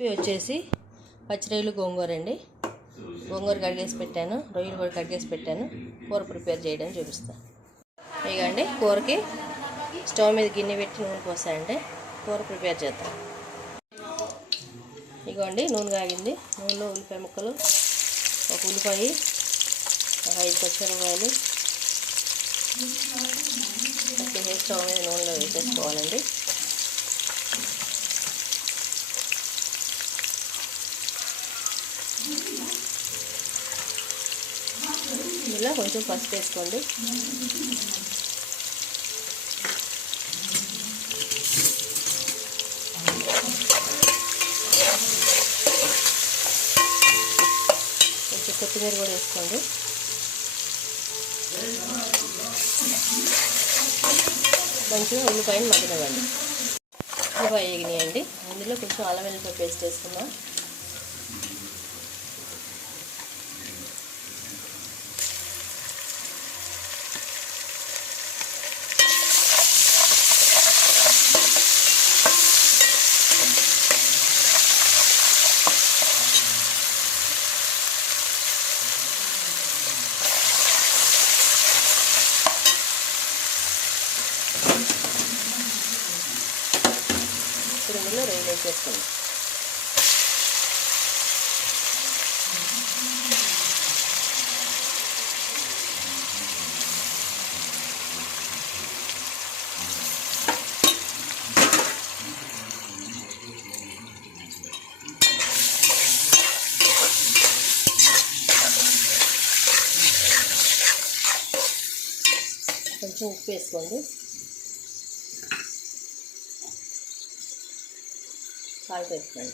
Recipe వచ్చేసి పచ్చి రొయ్యలు గోంగూర అండి. గోంగూర కడిగేసి పెట్టాను, రొయ్యలు కూడా కడిగేసి పెట్టాను. కూర ప్రిపేర్ చేయడం చూపిస్తాను. ఇగండి కూరకి స్టవ్ మీద గిన్నె పెట్టి నూనె పోసాయండి. కూర ప్రిపేర్ చేద్దాం. ఇగోండి నూనె కాగింది. నూనెలో ఉల్లిపాయ ముక్కలు, ఒక ఉల్లిపాయ, ఒక 5 పచ్చిమిరపకాయలు అట్లా స్టవ్ మీద నూనెలో వేసేసుకోవాలండి. ఇలా కొంచెం పసుపు వేసుకోండి. కొంచెం కొత్తిమీర కూడా వేసుకోండి. మంచిగా ఉల్లిపాయలు మగ్గనివ్వండి. ఉల్లిపాయ వేగినాయండి. అందులో కొంచెం అల్లం వెల్లుల్లి పేస్ట్ వేసుకుందాం. ఇందులో రొయ్యలు వేసేసుకోండి. కొంచెం ఉప్పు వేసుకోండి. సాల్ట్ వేసుకోండి.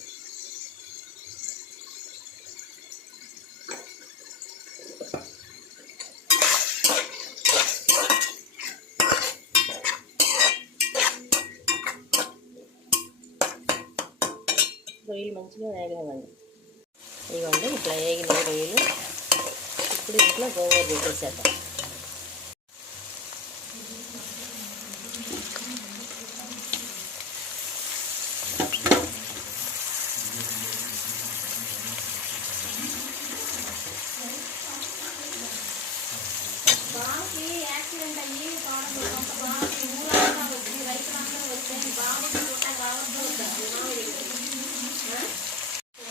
రొయ్యలు మంచిగా వేగనివ్వండి. ఇవ్వండి ఇట్లా వేగిన రొయ్యలు. ఇప్పుడు ఇట్లా గోంగూర పెట్టేసేద్దాం.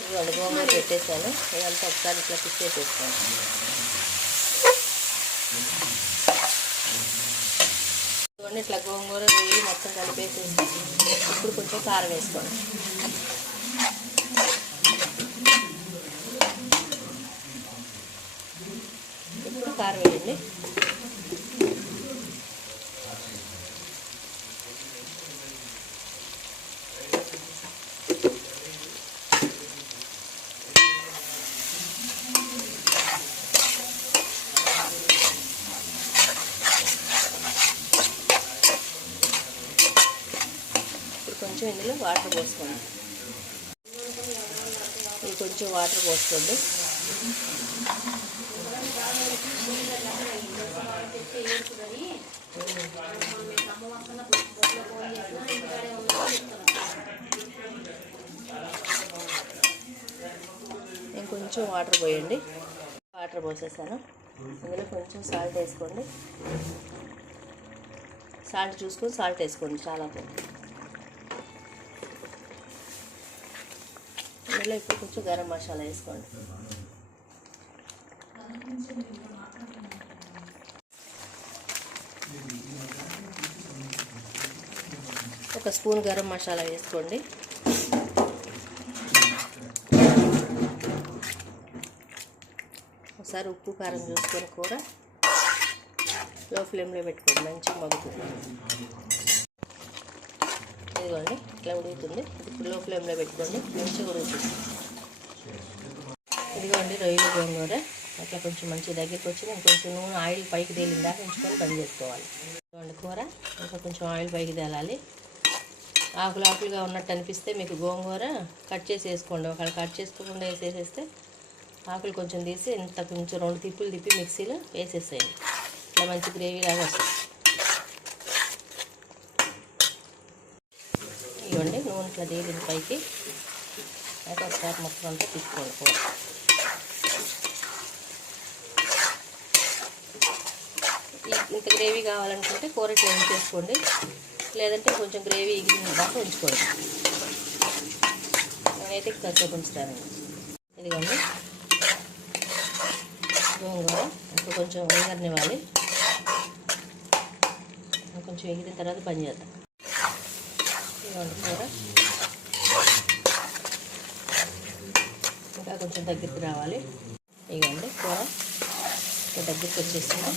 ఇవ్వండి గోంగూర పెట్టేసాను. ఇదంతా ఒకసారి ఇట్లా పిచ్చేసేసుకోండి. ఇవ్వండి ఇట్లా గోంగూర రొయ్యలు మొత్తం కలిపేసేసి ఇప్పుడు కొంచెం కారం వేసుకోండి. ఇప్పుడు కారం వేయండి. కొంచెం ఇందులో వాటర్ పోసుకోండి. ఇది కొంచెం వాటర్ పోసుకోండి. ఇంకొంచెం వాటర్ పోయండి. వాటర్ పోసేసాను. ఇందులో కొంచెం సాల్ట్ వేసుకోండి. సాల్ట్ చూసుకొని సాల్ట్ వేసుకోండి. చాలా ఇందులో ఇప్పుడు కొంచెం గరం మసాలా వేసుకోండి. ఒక స్పూన్ గరం మసాలా వేసుకోండి. ఒకసారి ఉప్పు కారం చూసుకొని కూడా లో ఫ్లేమ్లో పెట్టుకోండి. మంచిగా మగ్గుతుంది. ఇదిగోండి ఇట్లా ఉడుకుతుంది. ఇప్పుడు లో ఫ్లేమ్లో పెట్టుకోండి. మంచిగా ఉడుకుతుంది. ఇదిగోండి రొయ్యలు గోంగూర అట్లా కొంచెం మంచి దగ్గరికి వచ్చి కొంచెం నూనె ఆయిల్ పైకి తేలిందాక ఉంచుకొని బంద్ చేసుకోవాలి. ఇదిగోండి కూర ఇంకా కొంచెం ఆయిల్ పైకి తేలాలి. ఆకులుగా ఉన్నట్టు అనిపిస్తే మీకు గోంగూర కట్ చేసి వేసుకోండి. ఒకవేళ కట్ చేసుకోకుండా వేసేసేస్తే ఆకులు కొంచెం తీసి ఇంత కొంచెం 2 తిప్పులు తిప్పి మిక్సీలో వేసేసేయండి. ఇట్లా మంచి గ్రేవీ లాగా వస్తుంది. ఇవ్వండి నూనె ఇట్లా తేలింది పైకి. అయితే ఒకసారి మొత్తం అంతా తిప్పుకోండి కూర. ఇంత గ్రేవీ కావాలనుకుంటే కూర ఇట్లా ఉంచేసుకోండి, లేదంటే కొంచెం గ్రేవీ ఎగిరిన దాకా ఉంచుకోండి. నేనైతే కాసేపు ఉంచుతానండి. ఇదిగోండి గోంగూర ఇంకా కొంచెం ఎగరనివ్వాలి. కొంచెం ఎగిరిన తర్వాత బంద్ చేద్దాం. ఇదిగోండి కూర ఇంకా కొంచెం దగ్గరికి రావాలి. ఇదిగోండి కూర దగ్గరికి వచ్చేసింది.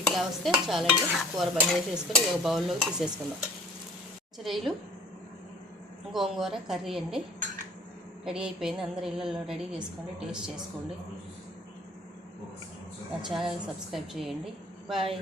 ఇట్లా వస్తే చాలండి. కూర బంద్ చేసేసుకొని ఒక బౌల్లోకి తీసేసుకుందాం. పచ్చిరొయ్యలు గోంగూర కర్రీ అండి రెడీ అయిపోయింది. అందరు ఇళ్ళల్లో రెడీ చేసుకోండి, టేస్ట్ చేసుకోండి. నా ఛానల్ సబ్స్క్రైబ్ చేయండి. బాయ్.